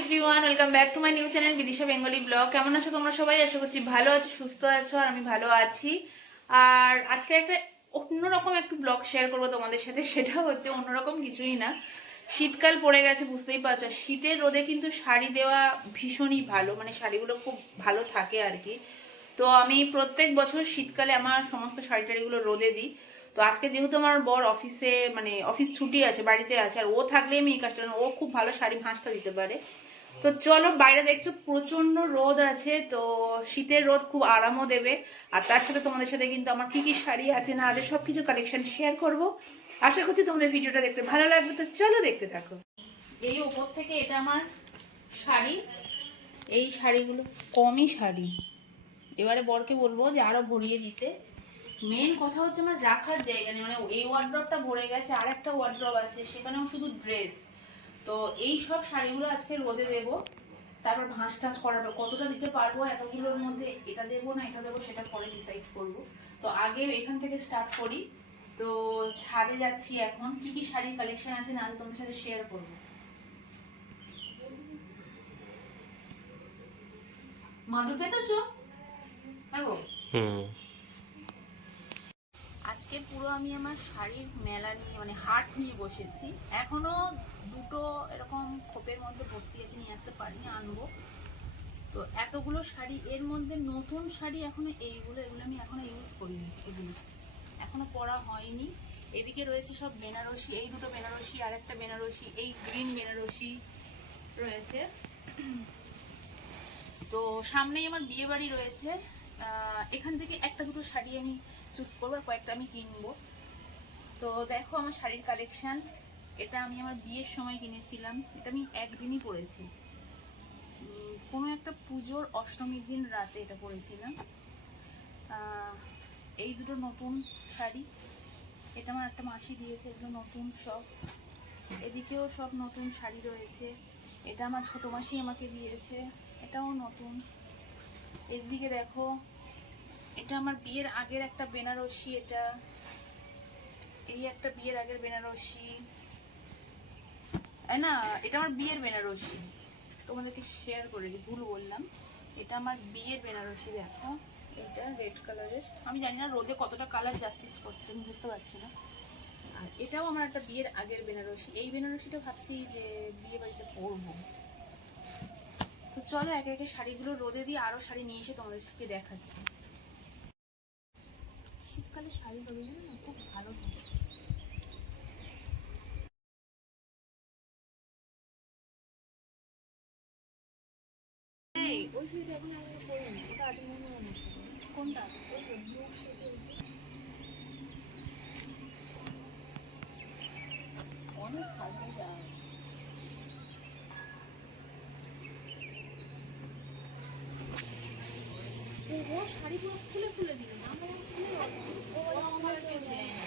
Everyone welcome back to my new channel Bidisha Bengali blog কেমন আছো তোমরা সবাই? আশা করছি ভালো আছো, সুস্থ আছো, আর আমি ভালো আছি। আর আজকে একটা অন্যরকম একটু ব্লগ শেয়ার করব তোমাদের সাথে, সেটা হচ্ছে অন্যরকম কিছুই না। শীতকাল পড়ে গেছে, বুঝতেই পারছ। শীতের রোদে কিন্তু শাড়ি দেওয়া ভীষণই ভালো মানে শাড়িগুলো খুব ভালো থাকে আর কি। তো আমি প্রত্যেক বছর শীতকালে আমার সমস্ত শাড়ি টাড়িগুলো রোদে দিই। তো আজকে যেহেতু আমার বর অফিসে মানে অফিস ছুটি আছে, বাড়িতে আছে, আর ও থাকলে আমি এই কাজটা ও খুব ভালো শাড়ি ভাঁজটা দিতে পারে। তো চলো বাইরে দেখছ প্রচণ্ড রোদ আছে, তো শীতের রোদ খুব আরামও দেবে। আর তার সাথে তোমাদের সাথে কিন্তু আমার কি কি শাড়ি আছে না আছে সবকিছু কালেকশন শেয়ার করব। আশা করছি তোমাদের ভিডিওটা দেখতে ভালো লাগবে, তো চলো দেখতে থাকো। এই ওপর থেকে এটা আমার শাড়ি। এই শাড়িগুলো কমই শাড়ি। এবারে বরকে বলব যে আরও ভরিয়ে দিতে। মেন কথা হচ্ছে আমার রাখার জায়গা নেই মানে এই ওয়ার্ড্রপটা ভরে গেছে আর একটা ওয়ার্ড্রপ আছে, সেখানেও শুধু ড্রেস তো এই সব শাড়িগুলো আজকে রোদে দেব, তারপর ভাঁজ টাঁজ করাবো, কতটা দিতে পারব, এতগুলোর মধ্যে এটা দেবো না, এটা দেবো, সেটা পরে ডিসাইড করব। তো আগে এখান থেকে স্টার্ট করি। তো ছাদে যাচ্ছি এখন, কি কি শাড়ির কালেকশন আছে না তোমার সাথে শেয়ার করব? মাদুর পেতেছো? হ্যাঁ গো। হুম। আজকে পুরো আমি আমার শাড়ির মেলা নিয়ে মানে হাট নিয়ে বসেছি। এখনও দুটো এরকম খোপের মধ্যে ভর্তি আছে, নিয়ে আসতে পারিনি, আনব। তো এতগুলো শাড়ি, এর মধ্যে নতুন শাড়ি এখনও এইগুলো, এগুলো আমি এখনও ইউজ করিনি এগুলো। এখনও পরা হয়নি। এদিকে রয়েছে সব বেনারসি, এই দুটো বেনারসি আর একটা বেনারসি, এই গ্রিন বেনারসি রয়েছে। তো সামনেই আমার বিয়ে বাড়ি রয়েছে এখান থেকে একটা দুটো শাড়ি আমি চুজ করব, আর কয়েকটা আমি কিনবো। তো দেখো আমার শাড়ির কালেকশান এটা আমি আমার বিয়ের সময় কিনেছিলাম। এটা আমি একদিনই পরেছি। কোনো একটা পুজোর অষ্টমীর দিন রাতে এটা পরেছিলাম। এই দুটো নতুন শাড়ি। এটা আমার একটা মাসি দিয়েছে, এগুলো নতুন সব। এদিকেও সব নতুন শাড়ি রয়েছে। এটা আমার ছোটো মাসি আমাকে দিয়েছে। এটাও নতুন। এদিকে দেখো এটা আমার বিয়ের আগের একটা বেনারসি, এটা এই একটা বিয়ের আগের বেনারসি। না, এটা আমার বিয়ের বেনারসি। তোমাদেরকে শেয়ার করে দিই, ভুল বললাম। এটা আমার বিয়ের বেনারসি, দেখো। এটা রেড কালারের আমি জানি না রোদে কতটা কালার জাস্টিস করছে, আমি বুঝতে পারছি না। আর এটাও আমার একটা বিয়ের আগের বেনারসি। এই বেনারসিটা ভাবছি যে বিয়ে বাড়িতে পরবো। তো চলো একে একে শাড়িগুলো রোদে দিয়ে আরও শাড়ি নিয়ে এসে তোমাদেরকে দেখাচ্ছি। শীতকালে শাড়ি হবে না? খুব ভালো হবে। মনে। অনেক ও শাড়িগুলো খুলে খুলে দিল না আমার খুলে ও আমার কেউ দেয় না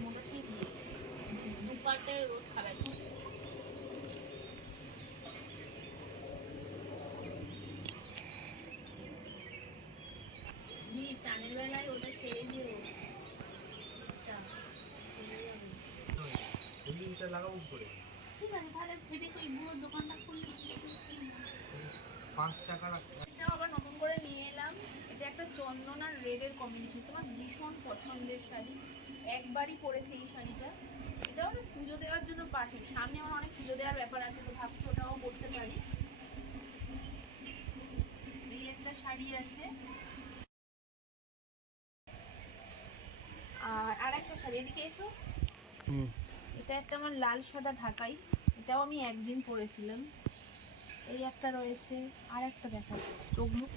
মোটা ঠিক নেই দুপাটে রোদ খাবে চাঁদের বেলায় ওটা ছেড়ে দিও লাগাবো করে ঠিক আছে তাহলে ভেবে তুই বুড়ো দোকানটা খুললি পাঁচ টাকা আবার নতুন করে নিয়ে এলাম। এটা একটা চন্দন আর রেডের কম্বিনেশন তোমার ভীষণ পছন্দের শাড়ি। একবারই পরেছি এই শাড়িটা। এটাও পুজো দেওয়ার জন্য পারফেক্ট সামনে আমার অনেক পুজো দেওয়ার ব্যাপার আছে তো ভাবছি ওটাও করতে পারি। এই একটা শাড়ি আছে আর আর একটা শাড়ি এদিকে এসো। এটা একটা আমার লাল সাদা ঢাকাই। এটাও আমি একদিন পরেছিলাম। এই একটা রয়েছে আর একটা দেখাচ্ছি। চোখ মুখ।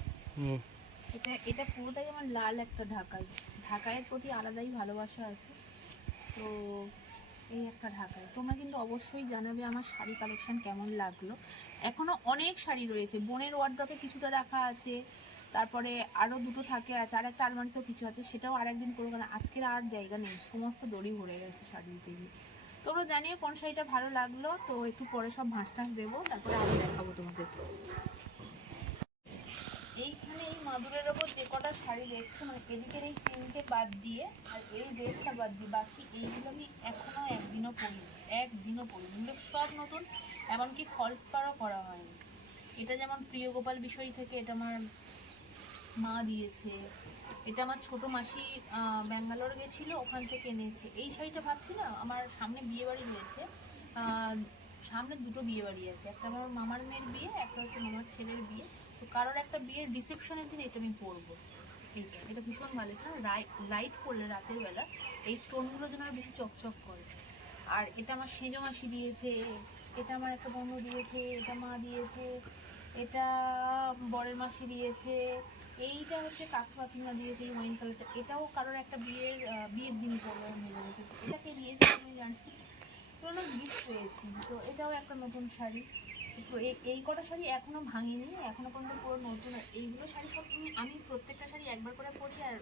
এটা এটা পুরোটাই আমার লাল একটা ঢাকাই। ঢাকাইয়ের প্রতি আলাদাই ভালোবাসা আছে। তো এই একটা ঢাকাই। তোমরা কিন্তু অবশ্যই জানাবে আমার শাড়ি কালেকশন কেমন লাগল। এখনও অনেক শাড়ি রয়েছে। বোনের ওয়ার্ড্রপে কিছুটা রাখা আছে। তারপরে আরও দুটো থাকে, আছে আর একটা আলমারিতেও কিছু আছে, সেটাও আরেকদিন করব না আজকের আর জায়গা নেই, সমস্ত দড়ি ভরে গেছে শাড়ি শাড়িতে গিয়ে তোমরা জানিও কোন শাড়িটা ভালো লাগল, তো একটু পরে সব ভাঁজ টাঁজ দেবো, তারপরে আরও দেখাবো তোমাদের এইখানে এই মাদুরের ওপর যে কটা শাড়ি দেখছ মানে এদিকের এই তিনটে বাদ দিয়ে, আর এই ড্রেসটা বাদ দিয়ে, বাকি এইগুলো আমি এখনও একদিনও পরিনি একদিনও পরিনি। এগুলো সব নতুন, এমনকি ফলস পারও করা হয়নি। এটা যেমন প্রিয় গোপাল বিষয় থেকে, এটা আমার মা দিয়েছে। এটা আমার ছোট মাসি ব্যাঙ্গালোর গেছিল, ওখান থেকে এনেছে। এই শাড়িটা ভাবছি না আমার সামনে বিয়ে বাড়ি রয়েছে সামনে দুটো বিয়ে বাড়ি আছে। একটা আমার মামার মেয়ের বিয়ে, একটা হচ্ছে মামার ছেলের বিয়ে। তো কারোর একটা বিয়ের রিসেপশনের দিন এটা আমি পরবো। এইটা এটা ভীষণ ভালো। এটা লাইট পড়লে রাতের বেলা, এই স্টোনগুলো যেন আর বেশি চকচক করে। আর এটা আমার সেজো মাসি দিয়েছে, এটা আমার একটা বন্ধু দিয়েছে, এটা মা দিয়েছে। এটা বরের মাসি দিয়েছে। এইটা হচ্ছে কাকু কাকিমা দিয়েছে এই ওয়াইন কালারটা এটাও কারোর একটা বিয়ের বিয়ের দিন পরে আমি ভেবে এটাকে দিয়েছে আমি জানি পুরোনো গিফট পেয়েছি। তো এটাও একটা নতুন শাড়ি। তো এই- কটা শাড়ি এখনও ভাঙিনি, এখনও পর্যন্ত পুরো নতুন। এইগুলো শাড়ি সব আমি- প্রত্যেকটা শাড়ি একবার করে পরি আর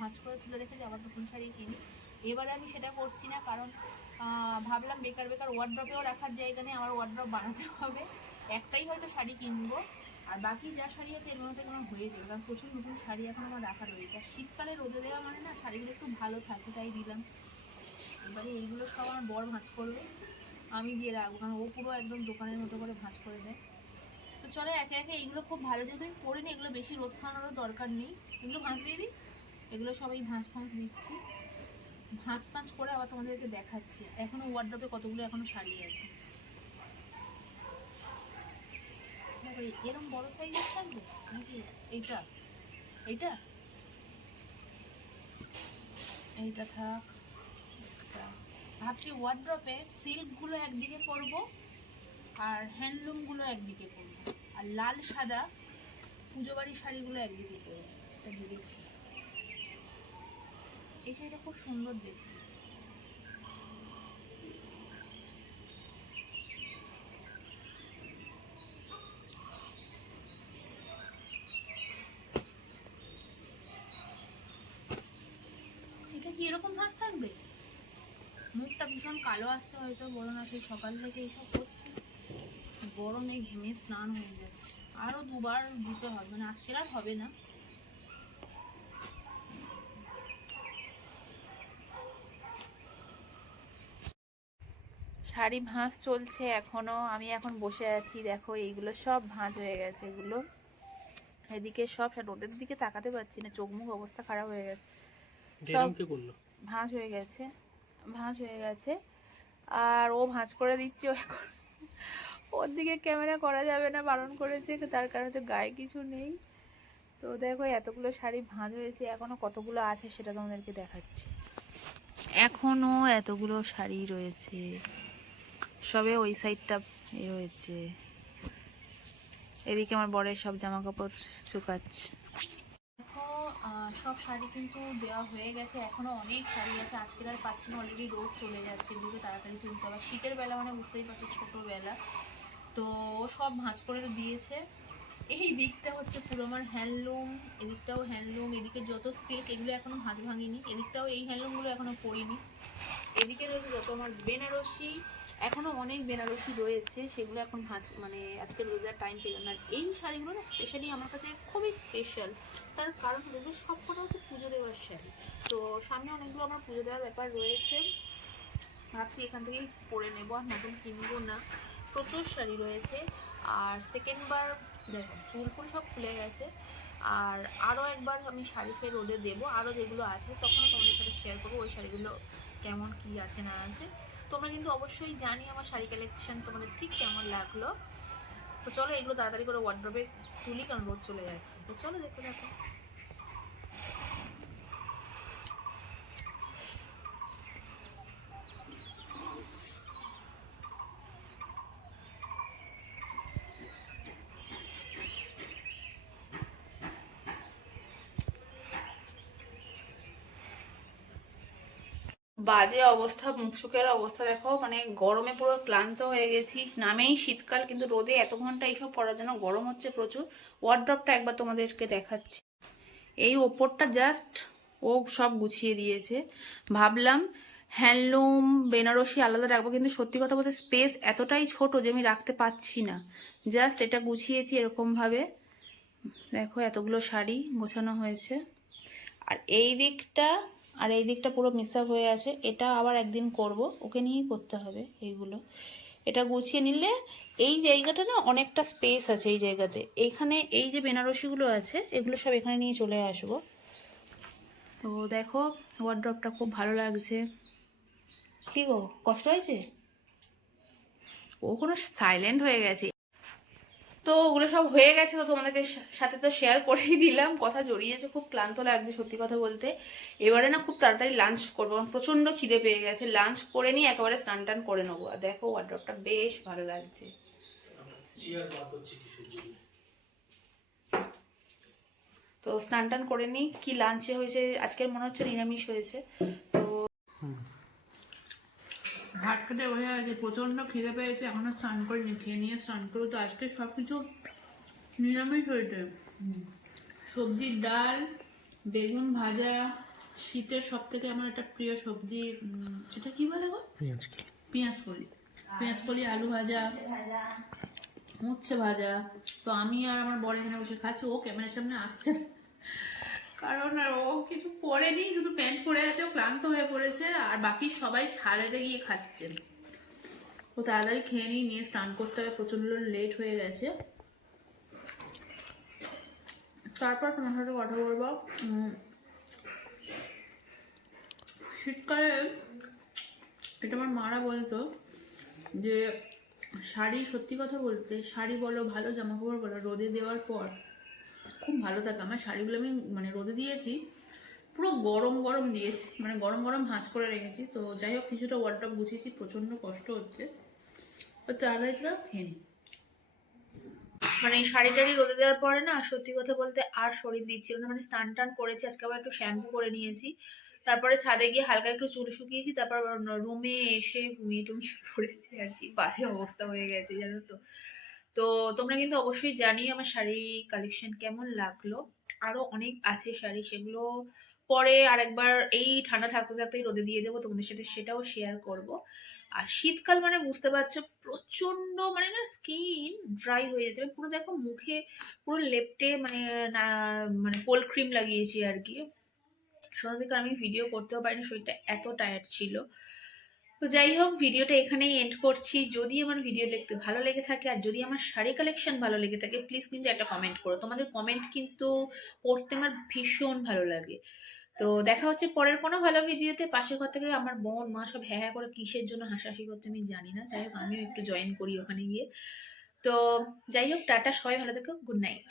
ভাঁজ করে তুলে রেখে আবার নতুন শাড়ি কিনি। এবারে আমি সেটা করছি না কারণ ভাবলাম বেকার বেকার ওয়ার্ড্রপেও রাখার জায়গা নেই আমার ওয়ার্ড্রপ বানাতে হবে। একটাই হয়তো শাড়ি কিনবো। আর বাকি যা শাড়ি আছে এর মধ্যে আমার হয়ে যাবে কারণ প্রচুর নতুন শাড়ি এখন আমার রাখা রয়েছে। আর শীতকালে রোদে দেওয়া মানে না, শাড়িগুলো একটু ভালো থাকে, তাই দিলাম। এবারে এইগুলো সব আমার বর ভাঁজ করবে, আমি গিয়ে রাখব, কারণ ও পুরো একদম দোকানের মতো করে ভাঁজ করে দেয়। তো চলো, একে একে এইগুলো খুব ভালো যেহেতু আমি পড়িনি, এগুলো বেশি রোদ খাওয়ানোরও দরকার নেই। এগুলো ভাঁজ দিয়ে দিই। এগুলো সবাই ভাঁজ ফাঁজ দিচ্ছি। ভাঁজ ফাঁজ করে আবার তোমাদেরকে দেখাচ্ছি। এখনও ওয়ার্ড্রপে কতগুলো এখনও শাড়ি আছে। বড় থাকবে নাকি এইটা? এইটা? এইটা থাক। ভাবছি ওয়ার্ড্রপে সিল্কগুলো একদিকে করব আর হ্যান্ডলুমগুলো একদিকে করব। আর লাল সাদা পুজো বাড়ির শাড়িগুলো একদিকে করব। এটা ভেবেছি। এই শাড়িটা খুব সুন্দর দেখতে। এটা কি এরকম ভাঁজ থাকবে? মুখটা ভীষণ কালো আসছে হয়তো, বলো না সেই সকাল থেকে এইসব করছে। গরমে ঘেমে স্নান হয়ে যাচ্ছে। আরও দুবার দিতে হবে মানে আজকের আর হবে না। শাড়ি ভাঁজ চলছে এখনও। আমি এখন বসে আছি দেখো এইগুলো সব ভাঁজ হয়ে গেছে এগুলো। এদিকে সব রোদের দিকে তাকাতে পারছি না চোখ মুখ অবস্থা খারাপ হয়ে গেছে। ভাঁজ হয়ে গেছে ভাঁজ হয়ে গেছে। আর ও ভাঁজ করে দিচ্ছে ও এখন। ওর দিকে ক্যামেরা করা যাবে না বারণ করেছে তার কারণ হচ্ছে গায়ে কিছু নেই। তো দেখো এতগুলো শাড়ি ভাঁজ হয়েছে এখনও কতগুলো আছে সেটা তোমাদেরকে দেখাচ্ছি। এখনও এতগুলো শাড়ি রয়েছে। সবে ওই সাইডটা এ হয়েছে। এদিকে আমার বরের সব জামা কাপড় শুকাচ্ছে সব শাড়ি কিন্তু দেওয়া হয়ে গেছে। এখনও অনেক শাড়ি আছে। আজকের আর পাচ্ছি না অলরেডি রোদ চলে যাচ্ছে। এগুলোকে তাড়াতাড়ি তুলতে হবে। শীতের বেলা মানে বুঝতেই পারছ, ছোটোবেলা। তো সব ভাঁজ করে দিয়েছে। এই দিকটা হচ্ছে পুরো আমার হ্যান্ডলুম, এদিকটাও হ্যান্ডলুম, এদিকে যত সিল্ক এগুলো এখনও ভাঁজ ভাঙিনি। এদিকটাও এই হ্যান্ডলুমগুলো এখনও পরিনি। এদিকে রয়েছে যত আমার বেনারসি এখনও অনেক বেনারসি রয়েছে, সেগুলো এখন ভাঁজ মানে আজকে রোজার টাইম পেলাম না। এই শাড়িগুলো না স্পেশালি আমার কাছে খুবই স্পেশাল তার কারণ যেগুলো সবকটা হচ্ছে পুজো দেওয়ার শাড়ি। তো সামনে অনেকগুলো আমার পুজো দেওয়ার ব্যাপার রয়েছে। ভাবছি এখান থেকেই পরে নেব, আর নতুন কিনবো না। প্রচুর শাড়ি রয়েছে। আর সেকেন্ডবার দেখো, চুল ফুল সব খুলে গেছে। আর আরও একবার আমি শাড়ি ফের রোদে দেবো। আরও যেগুলো আছে, তখনও তোমাদের সাথে শেয়ার করব, ওই শাড়িগুলো কেমন কি আছে, না আছে। তোমরা কিন্তু অবশ্যই জানি আমার শাড়ি কালেকশন তোমাদের ঠিক কেমন লাগল। তো চলো এগুলো তাড়াতাড়ি করে ওয়ার্ড্রপে তুলি, কারণ রোদ চলে যাচ্ছে। তো চলো দেখতে দেখো বাজে অবস্থা, মুখ সুখের অবস্থা, দেখো মানে গরমে পুরো ক্লান্ত হয়ে গেছি। নামেই শীতকাল, কিন্তু রোদে এত ঘণ্টা এইসব পড়ার জন্য গরম হচ্ছে প্রচুর। ওয়ার্ড্রপটা একবার তোমাদেরকে দেখাচ্ছি। এই ওপরটা জাস্ট ও সব গুছিয়ে দিয়েছে। ভাবলাম, হ্যান্ডলুম, বেনারসি আলাদা রাখব, কিন্তু সত্যি কথা বলতে স্পেস এতটাই ছোট যে আমি রাখতে পারছি না। জাস্ট এটা গুছিয়েছি এরকমভাবে। দেখো, এতগুলো শাড়ি গোছানো হয়েছে। আর এই দিকটা আর এই দিকটা পুরো মিস আপ হয়ে আছে। এটা আবার একদিন করব। ওকে নিয়েই করতে হবে এইগুলো। এটা গুছিয়ে নিলে এই জায়গাটা না অনেকটা স্পেস আছে এই জায়গাতে। এখানে এই যে বেনারসিগুলো আছে, এগুলো সব এখানে নিয়ে চলে আসব। তো দেখো ওয়ার্ড্রপটা খুব ভালো লাগছে। কি গো, কষ্ট হয়েছে? ও কোনো সাইলেন্ট হয়ে গেছে। তো ওগুলো সব হয়ে গেছে তো তোমাদেরকে সাথে তো শেয়ার করেই দিলাম। কথা জড়িয়েছে খুব ক্লান্ত লাগছে সত্যি কথা বলতে। এবারে না খুব তাড়াতাড়ি লাঞ্চ করব প্রচণ্ড খিদে পেয়ে গেছে। লাঞ্চ করে নিয়ে একেবারে স্নান টান করে নেব। আর দেখো ওয়ার্ড্রপটা বেশ ভালো লাগছে। তো স্নান টান করে নিই। কি লাঞ্চে হয়েছে? আজকের মনে হচ্ছে নিরামিষ হয়েছে। ভাত খেতে বসে গেছে প্রচণ্ড খিদে পেয়েছে এখনও স্নান করে নি খেয়ে নিয়ে স্নান করব তো আজকে সব কিছু নিরামিষ হয়েছে। সবজির ডাল বেগুন ভাজা শীতের সব থেকে আমার একটা প্রিয় সবজি এটা কি বলে গো? পেঁয়াজ পেঁয়াজ কলি। পেঁয়াজ কলি আলু ভাজা উচ্ছে ভাজা। তো আমি আর আমার বর এখানে বসে খাচ্ছি ও ক্যামেরার সামনে আসছে না। কারণ ও কিছু পরেনি, শুধু প্যান্ট পরে আছে, ও ক্লান্ত হয়ে পড়েছে, আর বাকি সবাই ছাদেতে গিয়ে খাচ্ছে। ও তাড়াতাড়ি খেয়ে নিই নিয়ে স্নান করতে হবে প্রচণ্ড লেট হয়ে গেছে। তারপর তোমার সাথে কথা বলব। শীতকালে এটা আমার মারা বলতো, যে শাড়ি, সত্যি কথা বলতে, শাড়ি বলো, ভালো জামা কাপড় বলো, রোদে দেওয়ার পর খুব ভালো থাকে। আমার শাড়িগুলো আমি মানে রোদে দিয়েছি, পুরো গরম গরম দিয়েছি মানে গরম গরম ভাঁজ করে রেখেছি। তো যাই হোক, কিছুটা ওয়ার্ড্রপ গুছিয়েছি, প্রচণ্ড কষ্ট হচ্ছে। তো খেয়ে নিই। মানে শাড়ি টাড়ি রোদে দেওয়ার পরে না, সত্যি কথা বলতে আর শরীর দিচ্ছিল না। মানে স্নান টান করেছি, আজকে আবার একটু শ্যাম্পু করে নিয়েছি। তারপরে ছাদে গিয়ে হালকা একটু চুল শুকিয়েছি, তারপর রুমে এসে ঘুমিয়ে টুমিয়ে পড়েছি আর কি। বাজে অবস্থা হয়ে গেছে, জানো তো। তো তোমরা কিন্তু অবশ্যই জানিও আমার শাড়ি কালেকশন কেমন লাগল। আরও অনেক আছে শাড়ি, সেগুলো পরে আরেকবার এই ঠান্ডা থাকতে থাকতেই রোদে দিয়ে দেবো, তোমাদের সাথে সেটাও শেয়ার করব। আর শীতকাল মানে বুঝতে পারছ প্রচণ্ড মানে না স্কিন ড্রাই হয়ে যাচ্ছে মানে পুরো দেখো মুখে পুরো লেপটে মানে মানে কোল্ড ক্রিম লাগিয়েছি আর কি। সন্ধ্যা আমি ভিডিও করতেও পারিনি, শরীরটা এত টায়ার্ড ছিল। তো যাই হোক, ভিডিওটা এখানেই এন্ড করছি। যদি আমার ভিডিও দেখতে ভালো লেগে থাকে আর যদি আমার শাড়ি কালেকশন ভালো লেগে থাকে প্লিজ কিন্তু একটা কমেন্ট করো। তোমাদের কমেন্ট কিন্তু পড়তে আমার ভীষণ ভালো লাগে। তো দেখা হচ্ছে পরের কোনো ভালো ভিডিওতে পাশের ঘর থেকে আমার বোন, মা সব হ্যাঁ হ্যাঁ করে কিসের জন্য হাসাহাসি করছে আমি জানি না। যাই হোক, আমিও একটু জয়েন করি ওখানে গিয়ে। তো যাই হোক, টাটা, সবাই ভালো থেকো গুড নাইট